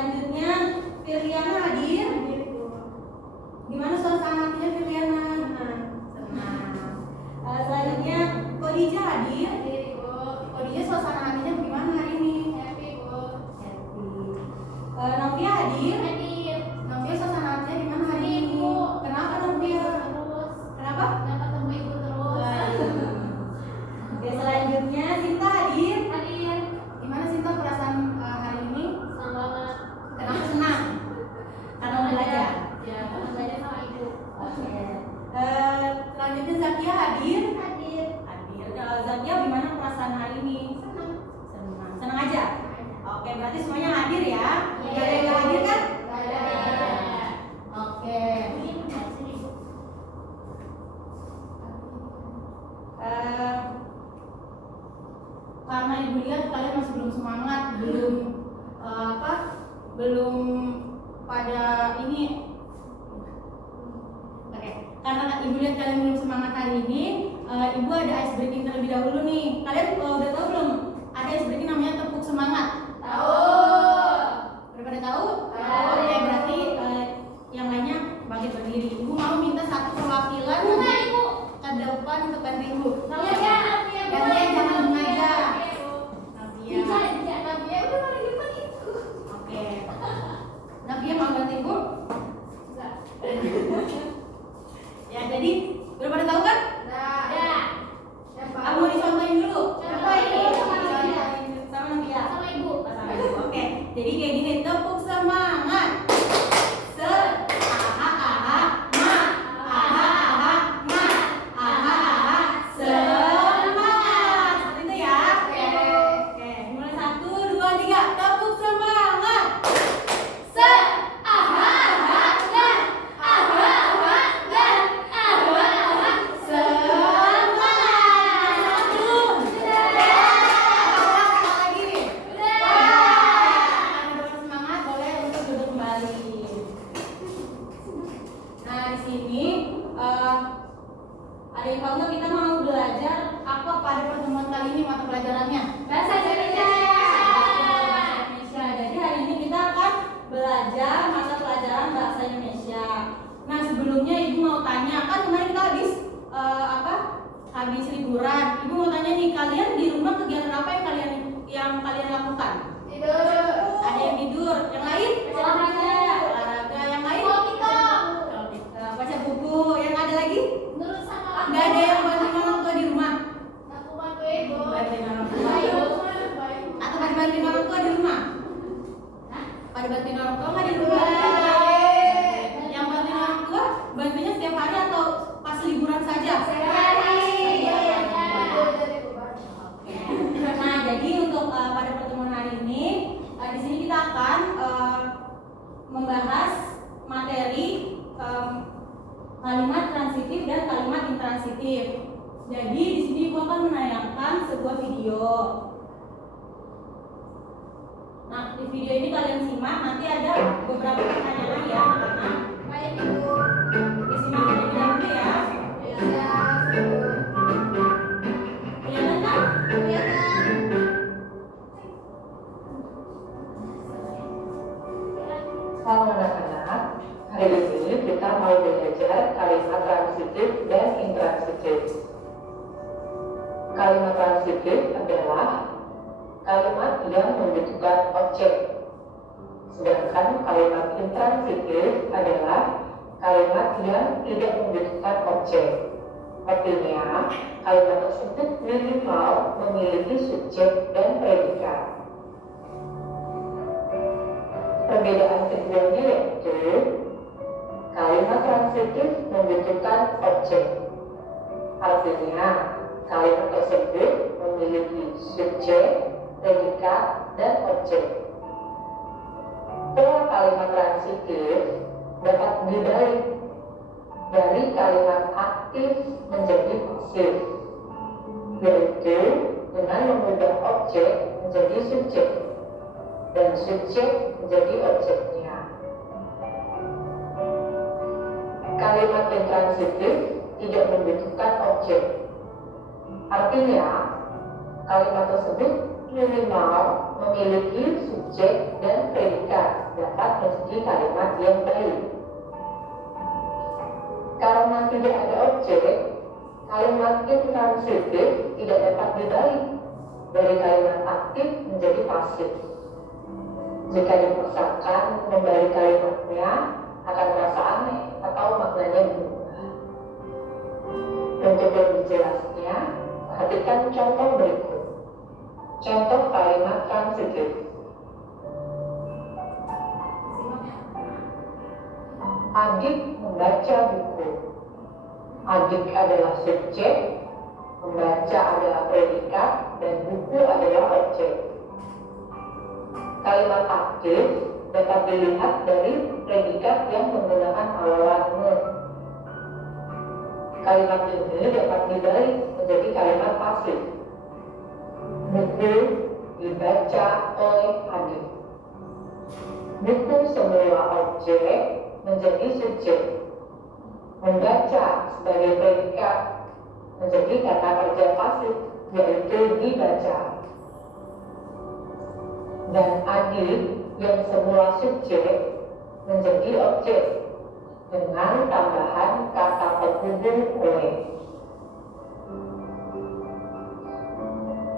Selanjutnya Firliana hadir. Hadir, Bu. Gimana suasana hatinya Firliana? Senang. Selanjutnya Khadijah hadir. Hadir, Bu. Khadijah suasana hatinya bagaimana hari ini? Happy, Bu. Happy. Novia hadir. Hadir. Novia suasana hatinya gimana hari Hadir, ini? Bu. Kenapa Novia? Terus. Kenapa? Nggak ketemu Ibu terus. Oke, selanjutnya Sinta hadir. Hadir. Gimana Sinta perasaan hari ini? Senang banget. Kenapa senang? Karena mau belajar. Ya, karena belajar sama Ibu. Oke. Selanjutnya Zakia hadir. Hadir. Hadir. Zakia gimana perasaan hari ini? Senang. Senang. Senang aja. Oke, berarti semuanya hadir ya? Iya. Gak ada yang gak hadir kan? Ada. Oke. Karena ibu lihat kalian masih belum semangat, belum pada ini. Oke, karena ibu lihat kalian belum semangat hari ini, ibu ada ice breaking terlebih dahulu nih. Kalian udah tahu belum? Ada ice breaking namanya tepuk semangat. Tahu. Udah pada tahu? Tahu. Oke, berarti yang lainnya bangkit berdiri. Ibu mau minta satu perwakilan Bunga, Ibu. ke depan untuk bantu ibu. Iya, ya, Nadia. Nadia, jangan bunga aja. Iya, iya, Nadia udah paling depan itu. Oke. Nadia mau bantu ibu? Enggak. Ya, jadi udah pada tahu kan? Ya. Aku mau dicontohin dulu. Contohin. Contohin sama Nadia. Sama Ibu. Sama ibu. Oke. Jadi kayak gini, tepuk semangat. Aha aha ma. Aha aha ma. Aha aha semangat. Seperti itu ya. Oke. Oke, mulai 1, 2, 3. Tepuk semangat. Ada yang tahu nggak kita mau belajar apa pada pertemuan kali ini mata pelajarannya? Bahasa Indonesia. Bahasa Indonesia. Jadi hari ini kita akan belajar mata pelajaran bahasa Indonesia. Nah sebelumnya ibu mau tanya, kan kemarin kita habis liburan. Ibu mau tanya nih, kalian di rumah kegiatan apa yang kalian lakukan? Tidur. Ada yang tidur, yang lain? Olahraga. Olahraga, yang lain? Bawa tiktok. Baca buku, yang ada lagi? Nurut sama Nggak ada yang bantuin orang tua di rumah? Aku bantuin, Bu. Bantuin orang tua. Baik. Atau pada bantuin orang tua di rumah? Hah? Pada bantuin orang tua nggak di rumah? Baik. Yang bantuin orang tua, bantunya setiap hari atau pas liburan saja? Sehari. Oke. Nah, jadi untuk pada pertemuan hari ini, di sini kita akan membahas materi kalimat transitif dan kalimat intransitif. Jadi di sini ibu akan menayangkan sebuah video. Nah, di video ini kalian simak, nanti ada beberapa pertanyaan ya anak-anak. Baik, Ibu. Disimak terlebih dahulu ya. Ya, Kelihatan kan? kelihatan. Halo anak-anak, hari ini kita mau belajar kalimat transitif dan intransitif. Kalimat transitif adalah kalimat yang membutuhkan objek, sedangkan kalimat intransitif adalah kalimat yang tidak membutuhkan objek. Artinya, kalimat tersebut minimal memiliki subjek dan predikat. Perbedaan keduanya yaitu kalimat transitif membutuhkan objek. Artinya, kalimat tersebut memiliki subjek, predikat, dan objek. Pola kalimat transitif dapat dibalik dari kalimat aktif menjadi pasif, yaitu dengan mengubah objek menjadi subjek dan subjek menjadi objeknya. Kalimat intransitif tidak membutuhkan objek. Artinya, kalimat tersebut minimal memiliki subjek dan predikat. dapat menjadi kalimat yang baik. Karena tidak ada objek, kalimat intransitif tidak dapat dibalik dari kalimat aktif menjadi pasif. Jika dipaksakan membalik kalimatnya, akan terasa aneh atau maknanya berubah. Untuk lebih jelasnya, perhatikan contoh berikut. Contoh kalimat transitif. Adik membaca buku. Adik adalah subjek, membaca adalah predikat, dan buku adalah objek. Kalimat aktif dapat dilihat dari predikat yang menggunakan awalan me. Kalimat ini dapat dibalik menjadi kalimat pasif. Buku dibaca oleh adik. Buku semula objek menjadi subjek. Membaca sebagai predikat menjadi kata kerja pasif, yaitu dibaca. Dan adik yang semula subjek menjadi objek dengan tambahan kata penghubung oleh.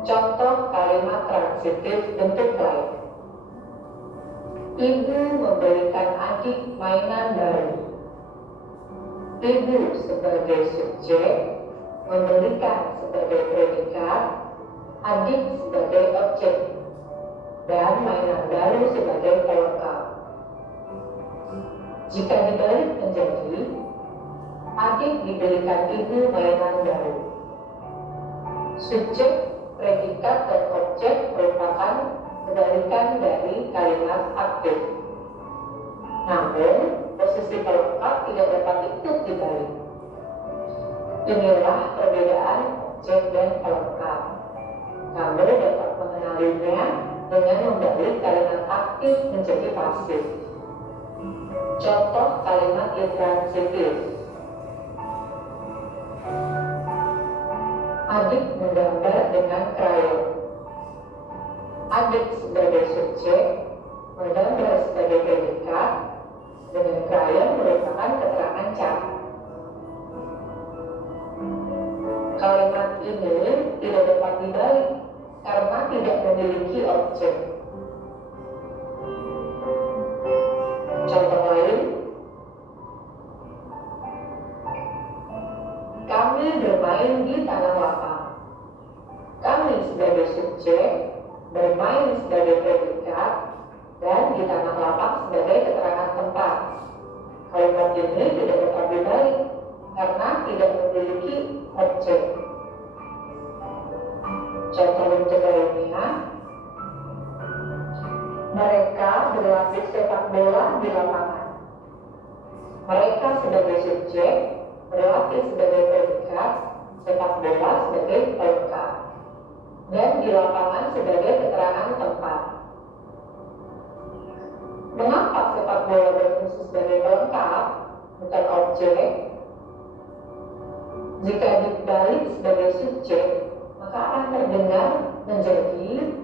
Contoh kalimat transitif bentuk lain. Ibu memberikan adik mainan baru. Ibu sebagai subjek memberikan sebagai predikat, adik sebagai objek, dan mainan baru sebagai pelengkap. Jika dibalik menjadi adik diberikan ibu mainan baru. Subjek, predikat, dan objek merupakan kebalikan dari kalimat aktif. Namun, posisi pelengkap tidak dapat ikut dibalik. Inilah perbedaan objek dan pelengkap. Kamu dapat mengenalinya dengan membalik kalimat aktif menjadi pasif. Contoh kalimat intransitif. Adik menggambar dengan krayon. Adik sebagai subjek, menggambar sebagai predikat, dengan krayon merupakan keterangan cat. Kalimat ini tidak dapat dibalik karena tidak memiliki objek. Contoh lain, kami bermain di tanah lapang. Kami sebagai subjek, bermain sebagai predikat, dan di tanah lapang sebagai keterangan tempat. Kalimat ini tidak dapat dibalik karena tidak memiliki objek. Contoh bentuk lainnya, mereka berlatih sepak bola di lapangan. Mereka sebagai subjek, berlatih sebagai predikat, sepak bola sebagai pelengkap, dan di lapangan sebagai keterangan tempat. Mengapa sepak bola berfungsi sebagai pelengkap, bukan objek? Jika dibalik sebagai subjek, maka akan terdengar menjadi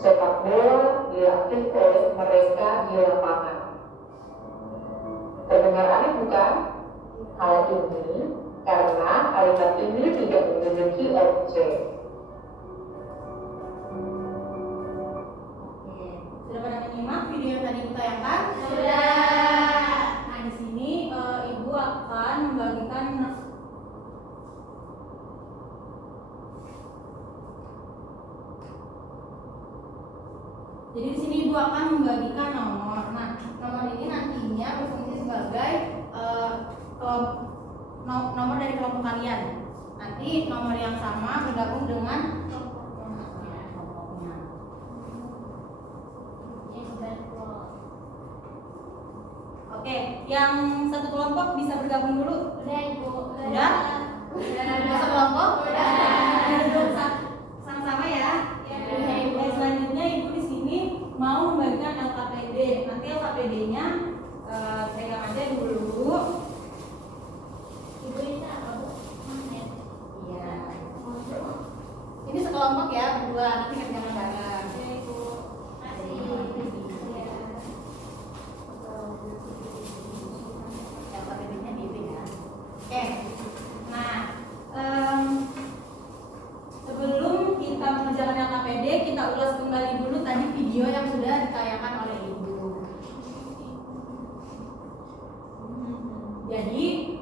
sepak bola dilatih oleh mereka di lapangan. Terdengar aneh bukan? Hal ini karena kalimat ini tidak memiliki objek. Sudah pada menyimak video yang tadi ditayangkan? Sudah. Nah, di sini ibu akan membagikan. Jadi di sini ibu akan membagikan nomor. Nah, nomor ini nantinya berfungsi sebagai nomor dari kelompok kalian. Nanti nomor yang sama bergabung dengan kelompoknya. Oke, yang satu kelompok bisa bergabung dulu. Udah ibu. Udah? Udah sekelompok? Udah. Duduk sama-sama ya. Oke, selanjutnya ibu di sini mau membagikan LKPD. Nanti LKPD-nya pegang aja dulu. Ibu ini apa bu? Magnet. Iya. Ini sekelompok ya, berdua. Nanti kerjaan bareng. Oke ibu. Kasih. Ya. Jadi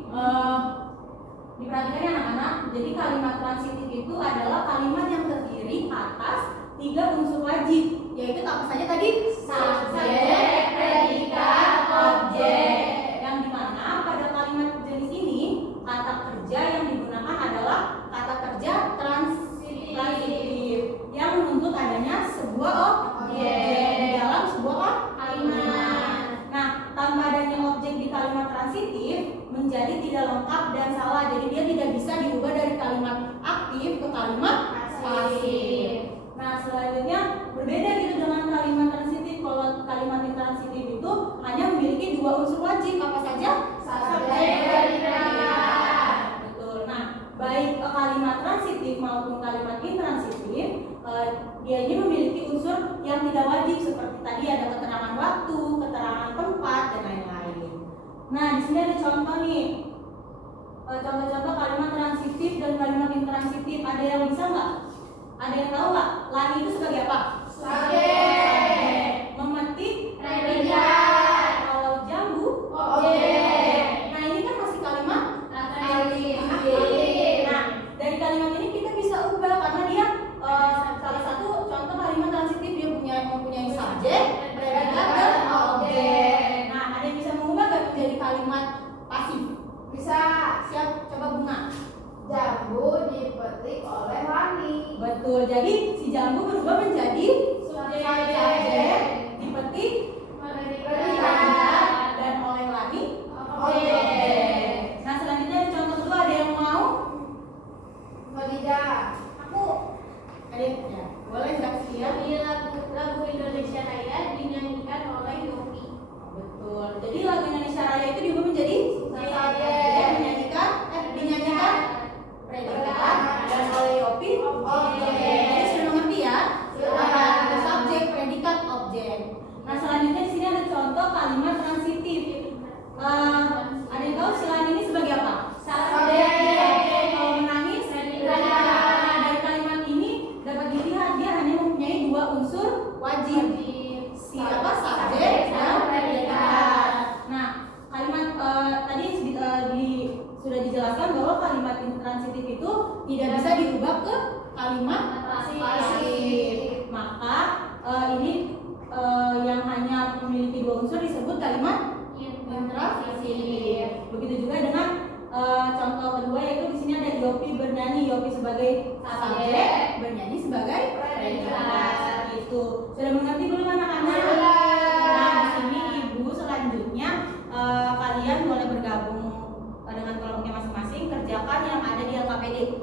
diperhatikan ya anak-anak. Jadi kalimat transitif itu adalah kalimat yang terdiri atas 3 unsur wajib, yaitu apa saja tadi? Subjek, predikat, objek. Yang dimana pada kalimat jenis ini kata kerja yang digunakan adalah kata kerja transitif yang menuntut adanya sebuah objek di dalam sebuah kalimat. Nah, tanpa adanya objek di kalimat transitif menjadi tidak lengkap dan salah. Jadi dia tidak bisa diubah dari kalimat aktif ke kalimat pasif. Nah, selanjutnya berbeda gitu dengan kalimat transitif. Kalau kalimat intransitif itu hanya memiliki 2 unsur wajib, apa saja? Subjek, predikat. Betul. Nah, baik kalimat transitif maupun kalimat intransitif, dia ini memiliki unsur yang tidak wajib seperti tadi ada keterangan waktu, keterangan tempat dan lain-lain. Nah, di sini ada contoh nih. Contoh-contoh kalimat transitif dan kalimat intransitif. Ada yang bisa nggak? Ada yang tahu nggak? Lari itu sebagai apa? Subjek. Memetik. Predikat. Kalau jambu. Objek. Nah, ini kan masih kalimat Aktif. Nah, dari kalimat ini kita bisa ubah karena dia salah satu contoh kalimat transitif dia mempunyai subjek, predikat dan objek. Nah, ada yang bisa mengubah nggak menjadi kalimat pasif? Bisa. Siap, coba Bunga. Jambu dipetik oleh Lani. Betul. Jadi si jambu berubah menjadi subjek, dipetik Predikat. dan oleh Lani Objek. Nah, selanjutnya ada contoh kedua, ada yang mau? Melidah. Aku. Ada yang ya. Boleh saksi ya. Ini lagu Indonesia Raya dinyanyikan oleh Yopi. Betul. Jadi lagu Indonesia Raya itu diubah menjadi Subjek. dinyanyikan predikat dan oleh Yopi Objek. Jadi sudah mengerti ya? Sudah. Ada subjek, predikat, objek. Nah, selanjutnya di sini ada contoh kalimat transitif. Ada yang tahu silahan ini sebagai apa? Subjek. Kalau menangis, nah, dari kalimat ini dapat dilihat dia hanya mempunyai 2 unsur wajib. Siapa? Subjek dan predikat. Nah, kalimat tadi sudah dijelaskan bahwa kalimat intransitif itu tidak bisa diubah ke kalimat pasif. Maka ini yang hanya memiliki 2 unsur disebut kalimat intransitif. Begitu juga dengan contoh kedua, yaitu di sini ada Yopi bernyanyi. Yopi sebagai subjek, bernyanyi sebagai predikat. Itu sudah mengerti belum anak-anak? Nah, di sini ibu selanjutnya kalian boleh bergabung dengan kelompoknya masing-masing, kerjakan yang ada di LKPD.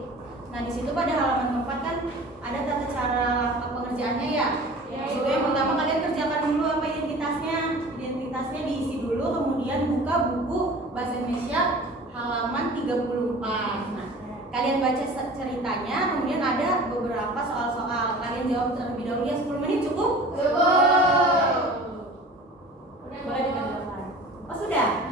Nah, di situ pada halaman 4 kan ada tata cara pengerjaannya ya. Jadi yang pertama kalian kerjakan dulu apa identitasnya. Identitasnya diisi dulu, kemudian buka buku bahasa Indonesia halaman 34. Nah, kalian baca ceritanya, kemudian ada beberapa soal-soal. Kalian jawab terlebih dahulu ya, 10 menit cukup? Cukup. Boleh dikerjakan. Oh, sudah?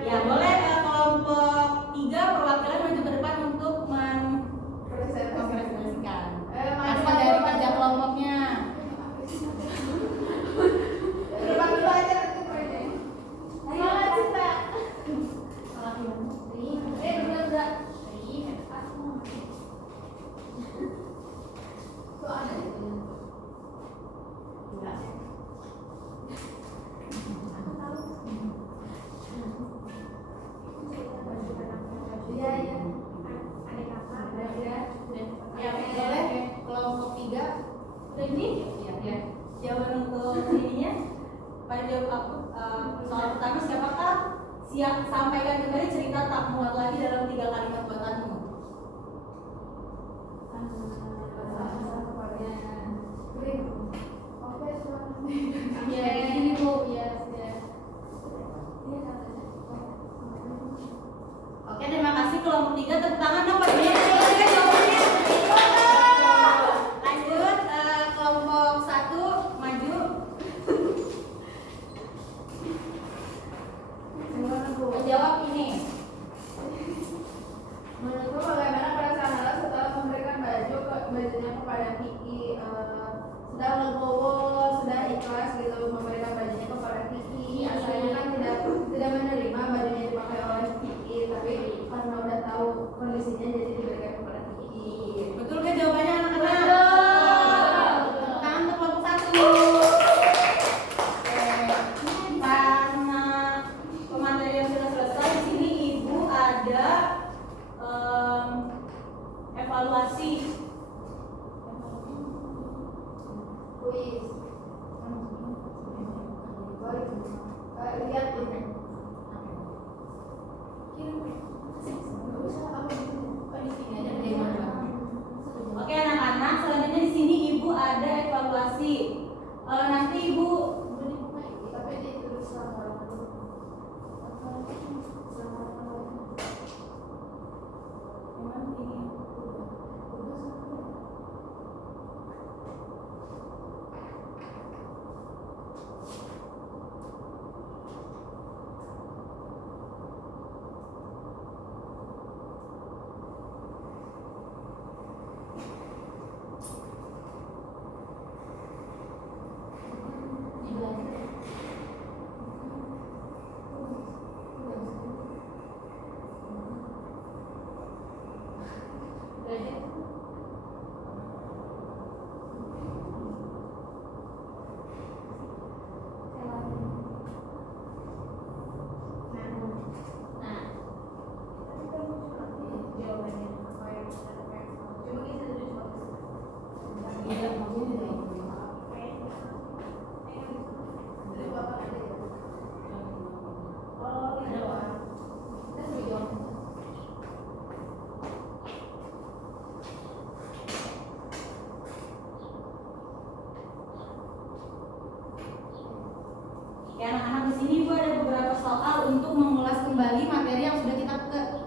Ya, boleh kelompok 3 perwakilan maju ke depan untuk mempresentasikan hasil dari kerja kelompoknya. Depan dulu aja nanti proyeknya. Ayo Cinta. Udah. Tuh ada itu. Enggak. Iya. Ada kakak. Ya, boleh kelompok 3. Udah ini? Ya. Jawaban untuk ininya pada jawab aku soal pertama, siapakah sampaikan kembali cerita tak muat lagi dalam 3 kalimat buatanmu. Ya, ini Bu, ya. Oke, terima kasih kelompok 3, tepuk tangan dong pada jawabannya. Lanjut kelompok 1 maju. Menjawab ini. Menurutmu bagaimana perasaan Hala setelah memberikan bajunya kepada Vicky? Sedang kuis. Lihat deh. Oke anak-anak, selanjutnya di sini ibu ada evaluasi. Nanti ibu Tapi ditulis sama ya anak-anak, di sini ibu ada beberapa soal untuk mengulas kembali materi yang sudah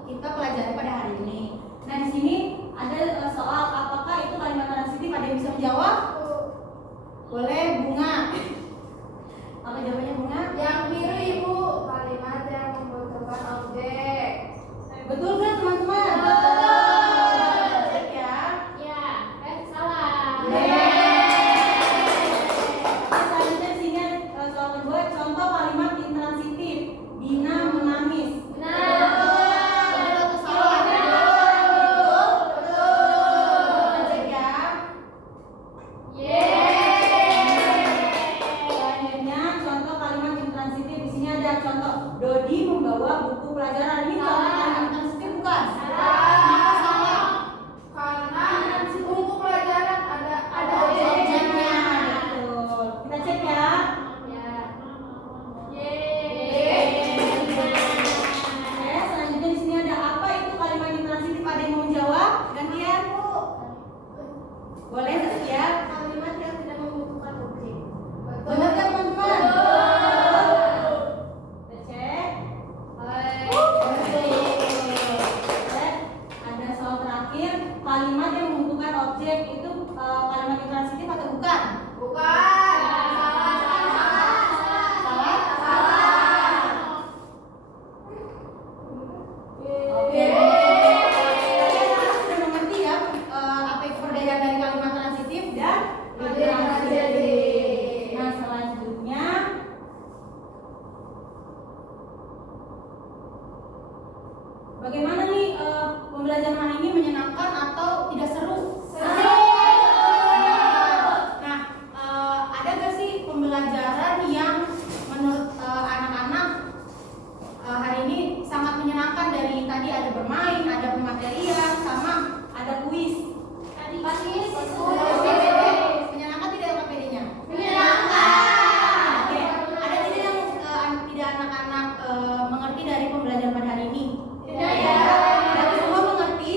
kita pelajari pada hari ini. Nah di sini ada soal apakah itu kalimat transitif, ada yang bisa menjawab? Boleh. Bunga. Apa jawabannya Bunga? yang biru ibu, kalimat yang membutuhkan objek. Betul kan teman-teman? Betul. Cek ya. Salah. Selanjutnya di sini ada soal kedua, contoh kalimat intransitif. Dina menangis. Benar. Betul atau salah? Betul. Cek ya. Selanjutnya contoh kalimat intransitif, di sini ada contoh Dodi membawa buku pelajaran. Ini contoh kalimat intransitif bukan? Kenapa salah? Karena buku pelajaran ada Objeknya, betul. Kita cek ya. Oke, selanjutnya di sini ada apa itu kalimat intransitif? Ada yang mau menjawab? Gantian. Boleh ya? kalimat yang tidak membutuhkan objek. Benar kan teman-teman? Betul. Kita cek. Cek. Ada soal terakhir, kalimat yang membutuhkan objek itu kalimat intransitif atau bukan? Bukan. Salah? Oke. Kalian sudah mengerti ya apa itu perbedaan dari kalimat transitif dan intransitif. Nah, selanjutnya bagaimana nih pembelajaran hari ini, menyenangkan atau tidak seru? Nah, ada gak sih pembelajaran yang menurut anak-anak hari ini sangat menyenangkan? Dari tadi ada bermain, ada pematerian, sama ada kuis. Menyenangkan tidak KPD-nya? Oke, ada tidak yang tidak anak-anak mengerti dari pembelajaran pada hari ini? Berarti semua mengerti?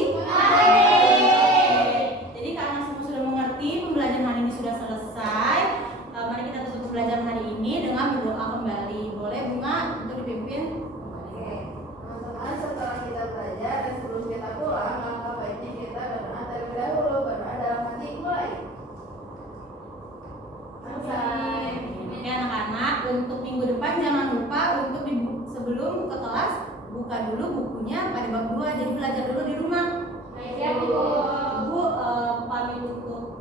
Jadi karena semua sudah mengerti, pembelajaran hari ini sudah selesai. Mari kita tutup pembelajaran hari ini dengan berdoa kembali. Boleh Bunga untuk dipimpin? Oke, teman-teman, setelah kita belajar dan sebelum kita pulang, langkah baiknya kita berdoa terlebih dahulu. Berdoa dalam hati, mulai. Oke anak-anak, untuk minggu depan jangan lupa untuk sebelum ke kelas buka dulu bukunya pada bab 2. Jadi belajar dulu di rumah. Ibu pamit untuk